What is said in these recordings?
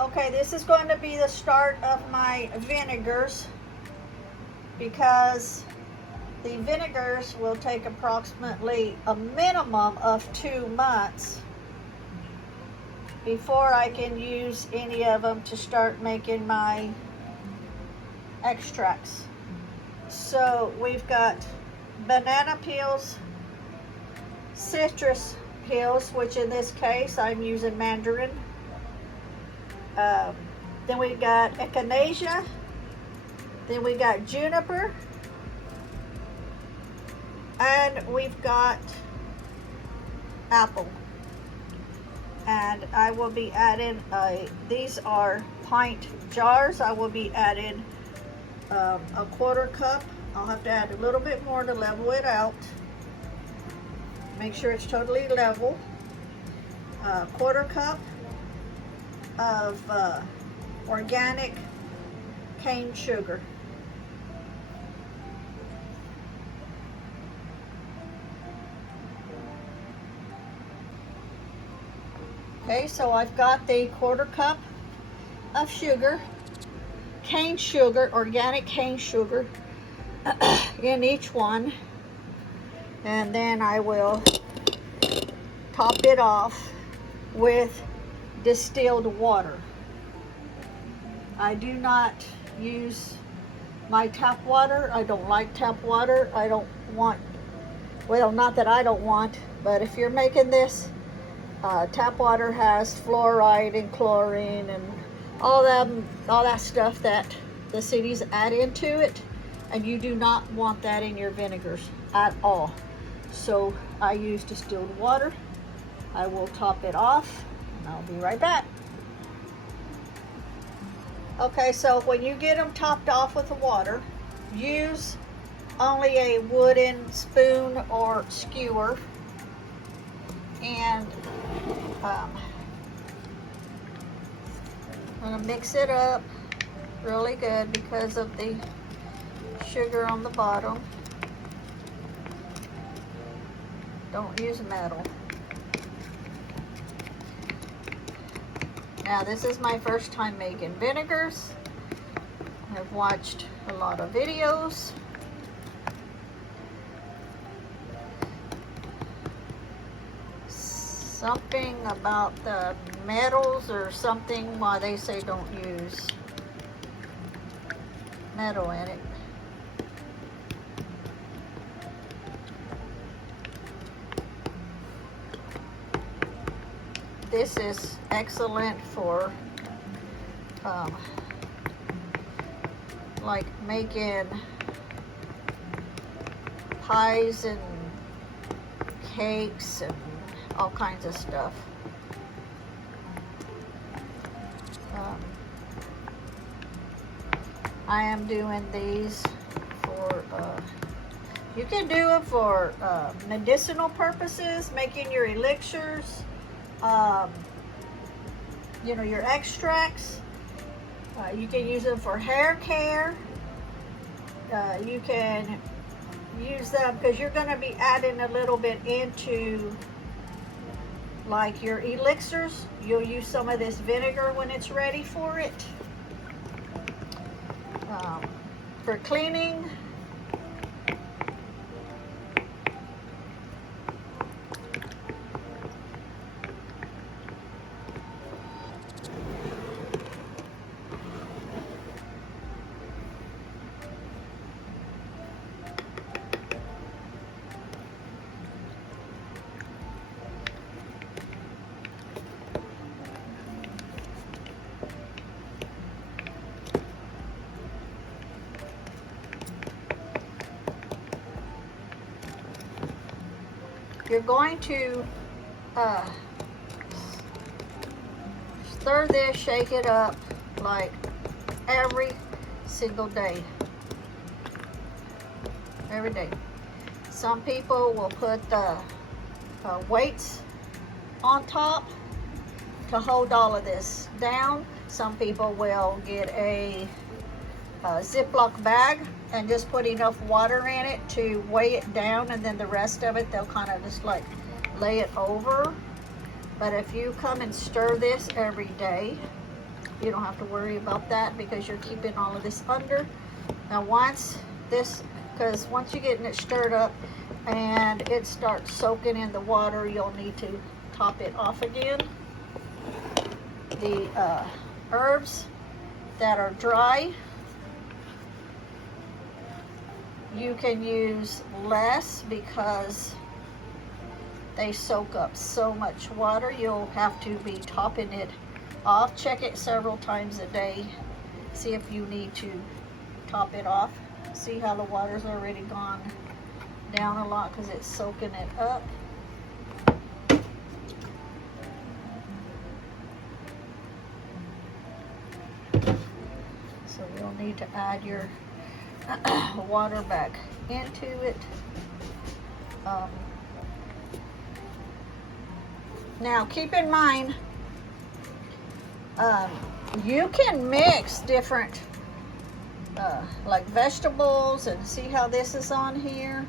Okay, this is going to be the start of my vinegars, because the vinegars will take approximately a minimum of 2 months before I can use any of them to start making my extracts. So we've got banana peels, citrus peels, which in this case I'm using mandarin. Then we got echinacea. Then we got juniper. And we've got apple. And I will be adding, these are pint jars. I will be adding a 1/4 cup. I'll have to add a little bit more to level it out. Make sure it's totally level. 1/4 cup of organic cane sugar. Okay, so I've got the 1/4 cup of sugar, cane sugar, organic cane sugar in each one, and then I will top it off with distilled water. I do not use my tap water. I don't like tap water. I don't want, well, not that I don't want, but if you're making this, tap water has fluoride and chlorine and all that stuff that the cities add into it, and you do not want that in your vinegars at all. So I use distilled water. I will top it off, and I'll be right back. Okay, so when you get them topped off with the water, use only a wooden spoon or skewer, and I'm gonna mix it up really good because of the sugar on the bottom. Don't use metal. Now, this is my first time making vinegars. I've watched a lot of videos. Something about the metals or something, why they say don't use metal in it. This is excellent for like making pies and cakes and all kinds of stuff. I am doing these for, you can do it for medicinal purposes, making your elixirs, you know, your extracts. You can use them for hair care. You can use them because you're going to be adding a little bit into like your elixirs. You'll use some of this vinegar when it's ready for it. For cleaning, you're going to stir this, shake it up like every single day. Every day. Some people will put the weights on top to hold all of this down. Some people will get a Ziploc bag and just put enough water in it to weigh it down, and then the rest of it they'll kind of just like lay it over. But if you come and stir this every day, you don't have to worry about that because you're keeping all of this under. Now once this, because once you're getting it stirred up and it starts soaking in the water, you'll need to top it off again. The herbs that are dry, you can use less because they soak up so much water. You'll have to be topping it off. Check it several times a day. See if you need to top it off. See how the water's already gone down a lot because it's soaking it up. So you'll need to add your water back into it. Now keep in mind, you can mix different like vegetables, and see how this is on here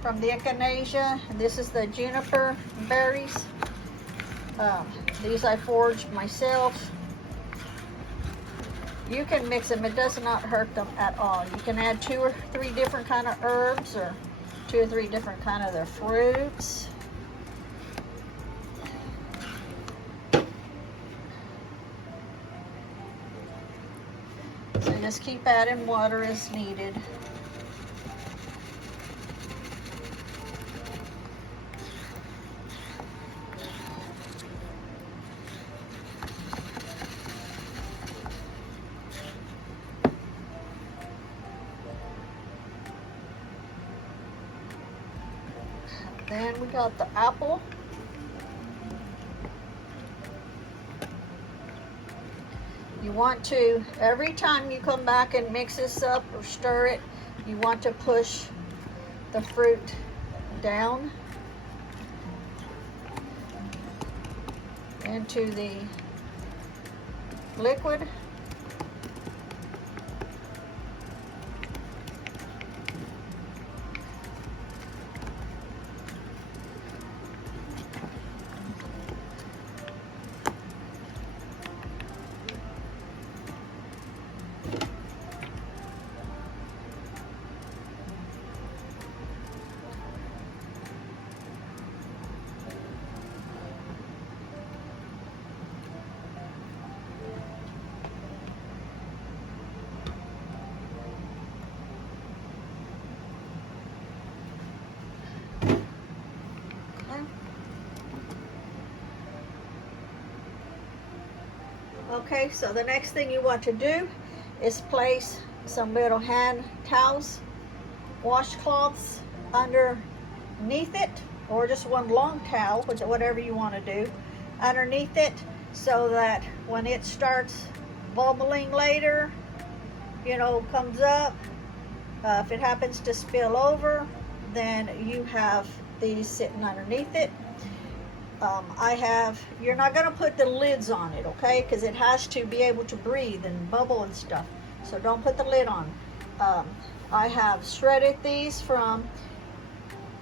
from the echinacea, and this is the juniper berries. These I foraged myself. You can mix them, it does not hurt them at all. You can add 2 or 3 different kind of herbs, or 2 or 3 different kind of the fruits. So just keep adding water as needed. Then we got the apple. You want to, every time you come back and mix this up or stir it, you want to push the fruit down into the liquid. Okay, so the next thing you want to do is place some little hand towels, washcloths underneath it, or just one long towel, whatever you want to do, underneath it, so that when it starts bubbling later, you know, comes up, if it happens to spill over, then you have these sitting underneath it. You're not going to put the lids on it, okay? Because it has to be able to breathe and bubble and stuff. So don't put the lid on. I have shredded these from,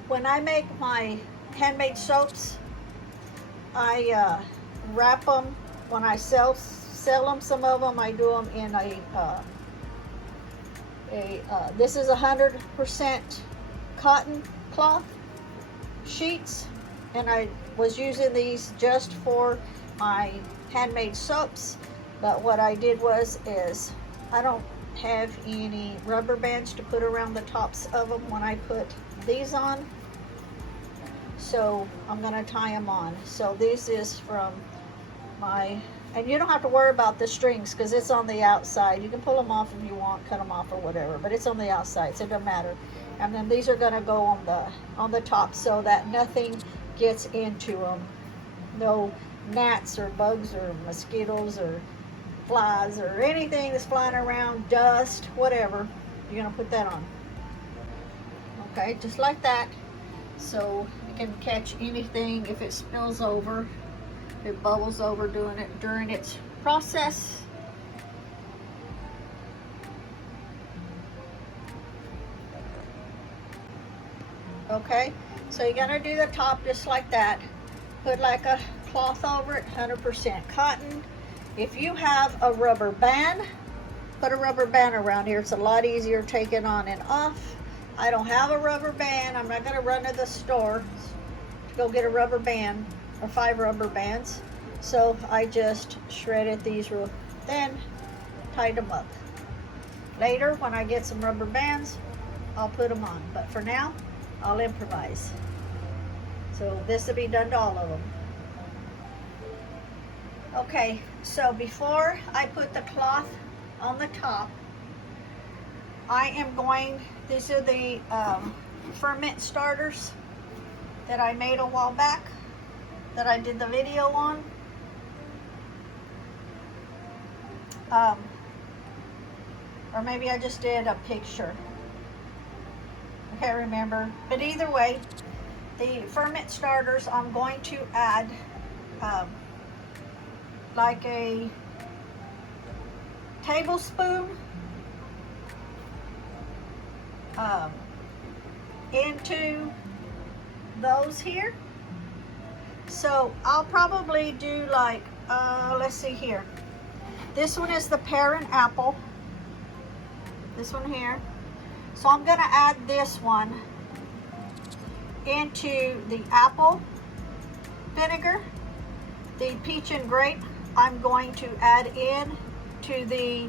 when I make my handmade soaps, I wrap them. When I sell them, some of them, I do them in this is 100% cotton cloth sheets. And I was using these just for my handmade soaps, but what I did is I don't have any rubber bands to put around the tops of them when I put these on, so I'm going to tie them on. So this is from my, and you don't have to worry about the strings because it's on the outside. You can pull them off if you want, cut them off or whatever, but it's on the outside, so it doesn't matter. And then these are going to go on the top so that nothing gets into them. No gnats or bugs or mosquitoes or flies or anything that's flying around, dust, whatever. You're going to put that on. Okay, just like that. So you can catch anything if it spills over, if it bubbles over during its process. Okay, so you're gonna do the top just like that. Put like a cloth over it, 100% cotton, If you have a rubber band, put a rubber band around here. It's a lot easier taking on and off. I don't have a rubber band. I'm not gonna run to the store to go get a rubber band or 5 rubber bands. So I just shredded these real thin, tied them up. Later, when I get some rubber bands, I'll put them on. But for now, I'll improvise. So this will be done to all of them. Okay, so before I put the cloth on the top, I am going, these are the ferment starters that I made a while back, that I did the video on. Or maybe I just did a picture. I can't remember. But either way, the ferment starters, I'm going to add like a tablespoon into those here. So I'll probably do like, let's see here. This one is the pear and apple. This one here. So I'm gonna add this one into the apple vinegar. The peach and grape, I'm going to add in to the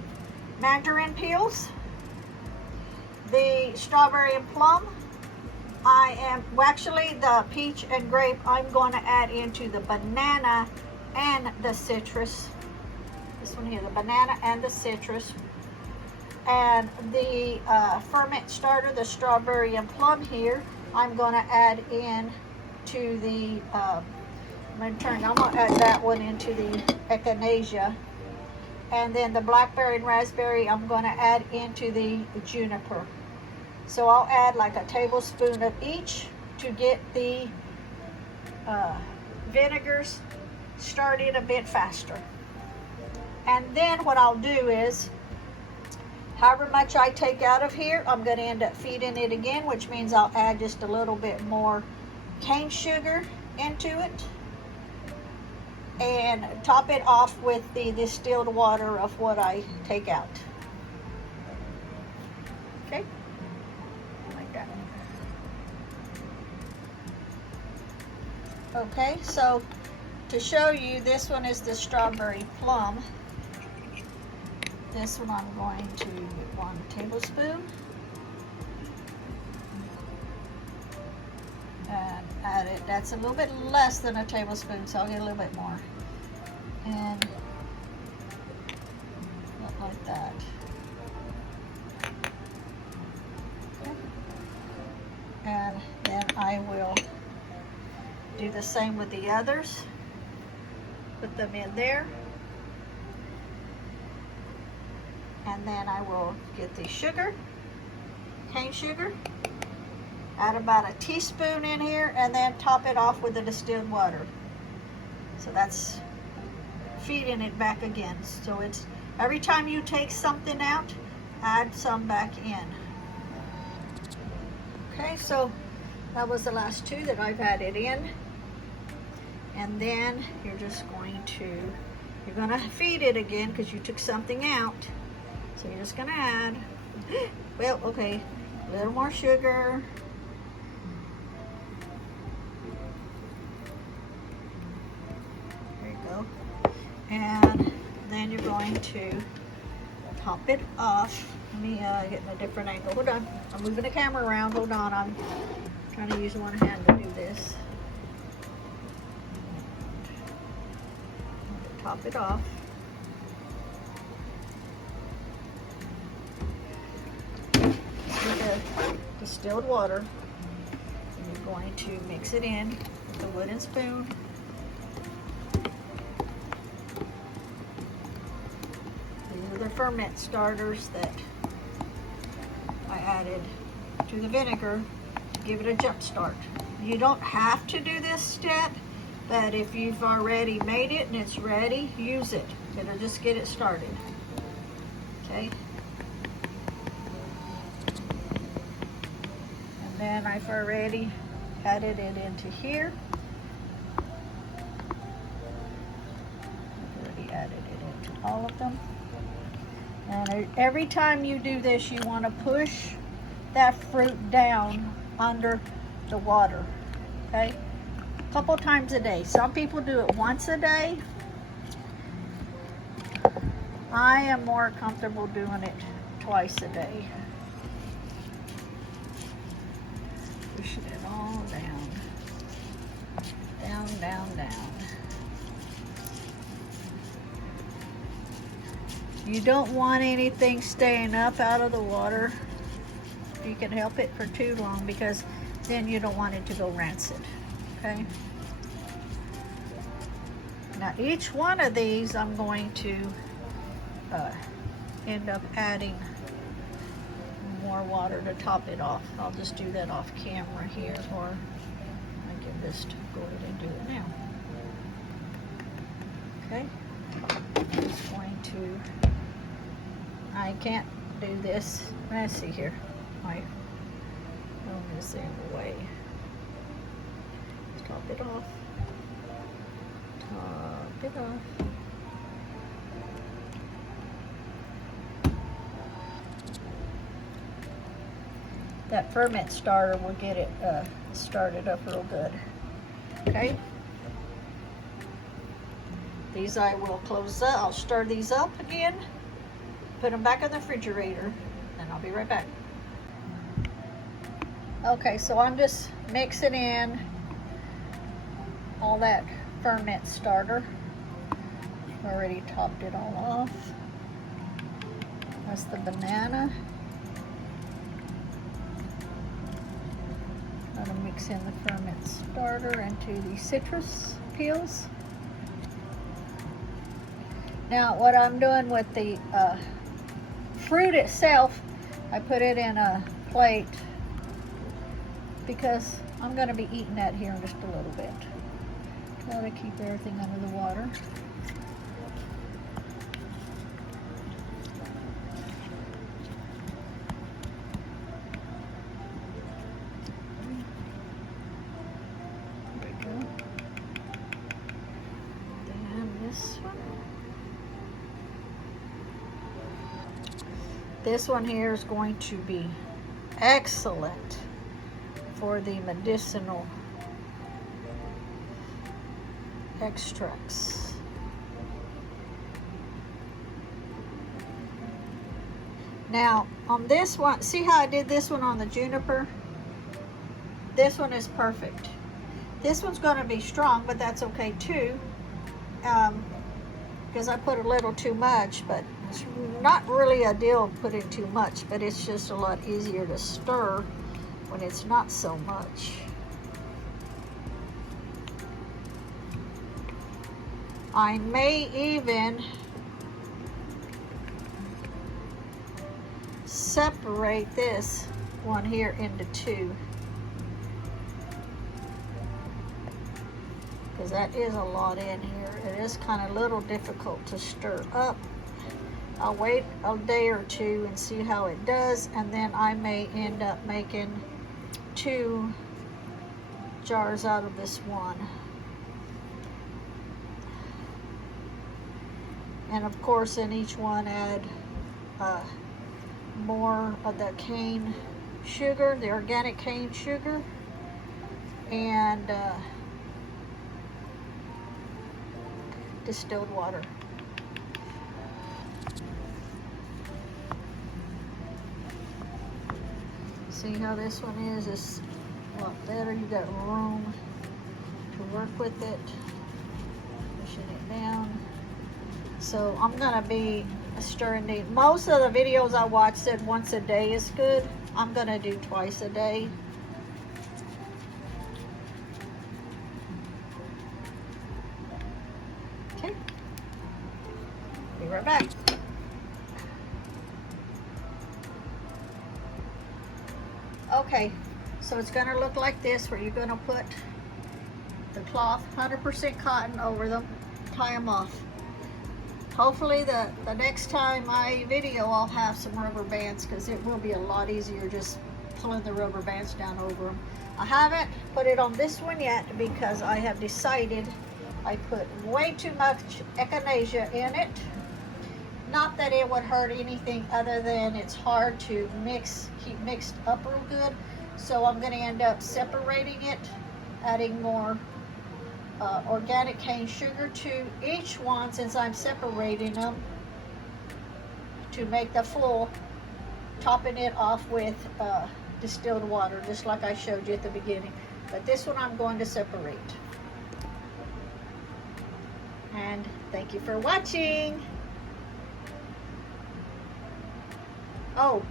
mandarin peels. The strawberry and plum, actually the peach and grape, I'm going to add into the banana and the citrus. This one here, the banana and the citrus. And the ferment starter, the strawberry and plum here, I'm going to add in to the, I'm going to add that one into the echinacea. And then the blackberry and raspberry, I'm going to add into the juniper. So I'll add like a tablespoon of each to get the vinegars started a bit faster. And then what I'll do is, however much I take out of here, I'm going to end up feeding it again, which means I'll add just a little bit more cane sugar into it and top it off with the distilled water of what I take out. Okay, like that. Okay, so to show you, this one is the strawberry plum. This one I'm going to get 1 tablespoon and add it. That's a little bit less than a tablespoon, so I'll get a little bit more. And not like that. Okay. And then I will do the same with the others. Put them in there. And then I will get the sugar, cane sugar, add about a teaspoon in here, and then top it off with the distilled water. So that's feeding it back again. So it's every time you take something out, add some back in. Okay, so that was the last 2 that I've added in. And then you're just going to, you're gonna feed it again because you took something out. So you're just gonna add, well, okay, a little more sugar. There you go. And then you're going to top it off. Let me get in a different angle. Hold on, I'm moving the camera around. Hold on, I'm trying to use one hand to do this. Top it off. Distilled water, and you're going to mix it in with a wooden spoon. These are the ferment starters that I added to the vinegar to give it a jump start. You don't have to do this step, but if you've already made it and it's ready, use it. It'll just get it started. Okay. And I've already added it into here. I've already added it in all of them. And every time you do this, you want to push that fruit down under the water, okay? A couple times a day. Some people do it once a day. I am more comfortable doing it twice a day. Pushing it all down. Down, down, down. You don't want anything staying up out of the water. You can help it for too long, because then you don't want it to go rancid, okay? Now each one of these I'm going to end up adding more water to top it off. I'll just do that off camera here, or I can just go ahead and do it now. Okay, just going to, I can't do this. Let's see here. My phone is in the way. Top it off. Top it off. That ferment starter will get it started up real good. Okay. These I will close up. I'll stir these up again, put them back in the refrigerator, and I'll be right back. Okay, so I'm just mixing in all that ferment starter. Already topped it all off. That's the banana. I'm going to mix in the ferment starter into the citrus peels. Now what I'm doing with the fruit itself, I put it in a plate because I'm going to be eating that here in just a little bit. Try to keep everything under the water. There we go. Then this one. This one here is going to be excellent for the medicinal extracts. Now on this one, see how I did this one on the juniper? This one is perfect. This one's going to be strong, but that's okay too, because I put a little too much, but it's not really a deal putting too much, but it's just a lot easier to stir when it's not so much. I may even separate this one here into two, because that is a lot in here. It is kind of a little difficult to stir up. I'll wait a day or two and see how it does, and then I may end up making 2 jars out of this one. And of course in each one add more of the cane sugar, the organic cane sugar, and distilled water. See how this one is? It's a lot better. You got room to work with it. Pushing it down. So I'm gonna be stirring these. Most of the videos I watch said once a day is good. I'm gonna do twice a day. Okay. Be right back. Okay, so it's gonna look like this, where you're gonna put the cloth, 100% cotton, over them, tie them off. Hopefully the next time I video, I'll have some rubber bands, because it will be a lot easier just pulling the rubber bands down over them. I haven't put it on this one yet because I have decided I put way too much echinacea in it. Not that it would hurt anything other than it's hard to keep mixed up real good. So I'm going to end up separating it, adding more organic cane sugar to each one since I'm separating them to make the full, topping it off with distilled water, just like I showed you at the beginning. But this one I'm going to separate. And thank you for watching. Oh,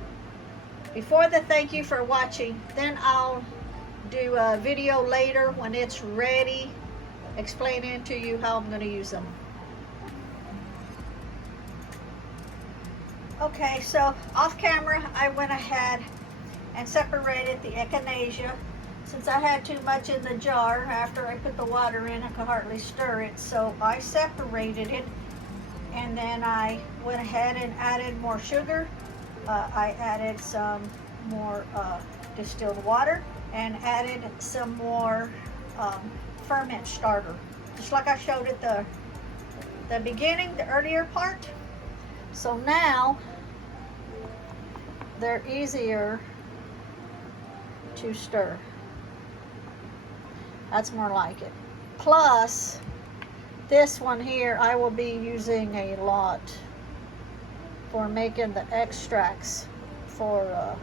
before the thank you for watching, then I'll do a video later when it's ready, explaining to you how I'm going to use them. Okay, so off camera, I went ahead and separated the echinacea. Since I had too much in the jar, after I put the water in, I could hardly stir it. So I separated it, and then I went ahead and added more sugar. I added some more distilled water and added some more ferment starter, just like I showed at the beginning, the earlier part. So now they're easier to stir. That's more like it. Plus, this one here I will be using a lot for making the extracts for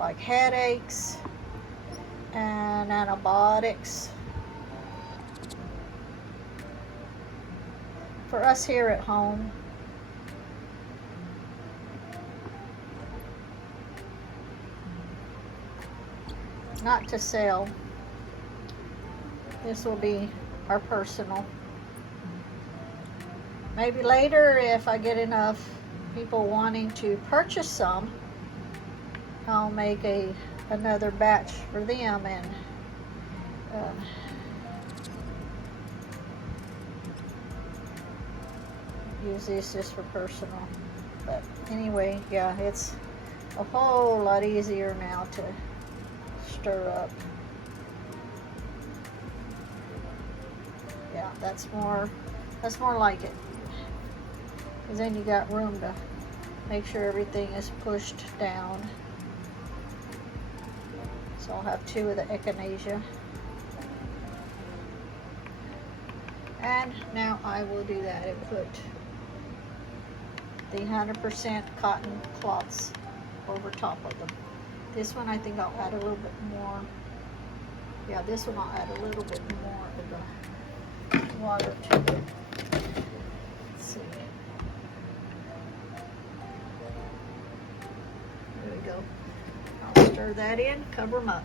like headaches and antibiotics. For us here at home. Not to sell. This will be our personal. Maybe later, if I get enough people wanting to purchase some, I'll make another batch for them and use this just for personal. But anyway, yeah, it's a whole lot easier now to stir up. Yeah, that's more like it. Because then you got room to make sure everything is pushed down. So I'll have 2 of the echinacea. And now I will do that and put the 100% cotton cloths over top of them. This one I think I'll add a little bit more. Yeah, this one I'll add a little bit more of the water to it. Let's see. There we go. I'll stir that in, cover them up.